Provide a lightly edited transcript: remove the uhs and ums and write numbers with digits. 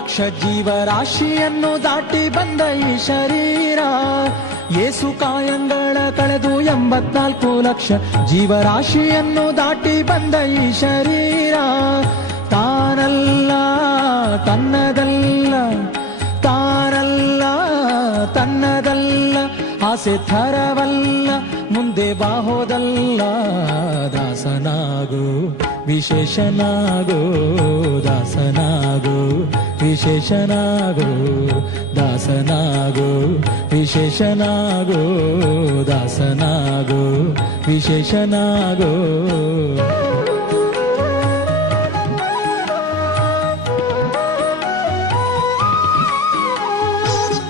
ಲಕ್ಷ ಜೀವರಾಶಿಯನ್ನು ದಾಟಿ ಬಂದ ಈ ಶರೀರ ಯೇಸು ಕಾಯಂಗಳ ಕಳೆದು 84 ಲಕ್ಷ ಜೀವರಾಶಿಯನ್ನು ದಾಟಿ ಬಂದ ಈ ಶರೀರ ತಾನಲ್ಲ ತನ್ನದಲ್ಲ ತಾನಲ್ಲ ತನ್ನದಲ್ಲ ಆಸೆ ಥರವಲ್ಲ ಮುಂದೆ ಬಾಹೋದಲ್ಲ ದಾಸನಾಗು ವಿಶೇಷನಾಗೋ ದಾಸನಾಗೋ ವಿಶೇಷನಾಗೋ ದಾಸನಾಗೋ ವಿಶೇಷನಾಗೋ ದಾಸನಾಗೋ ವಿಶೇಷನಾಗೋ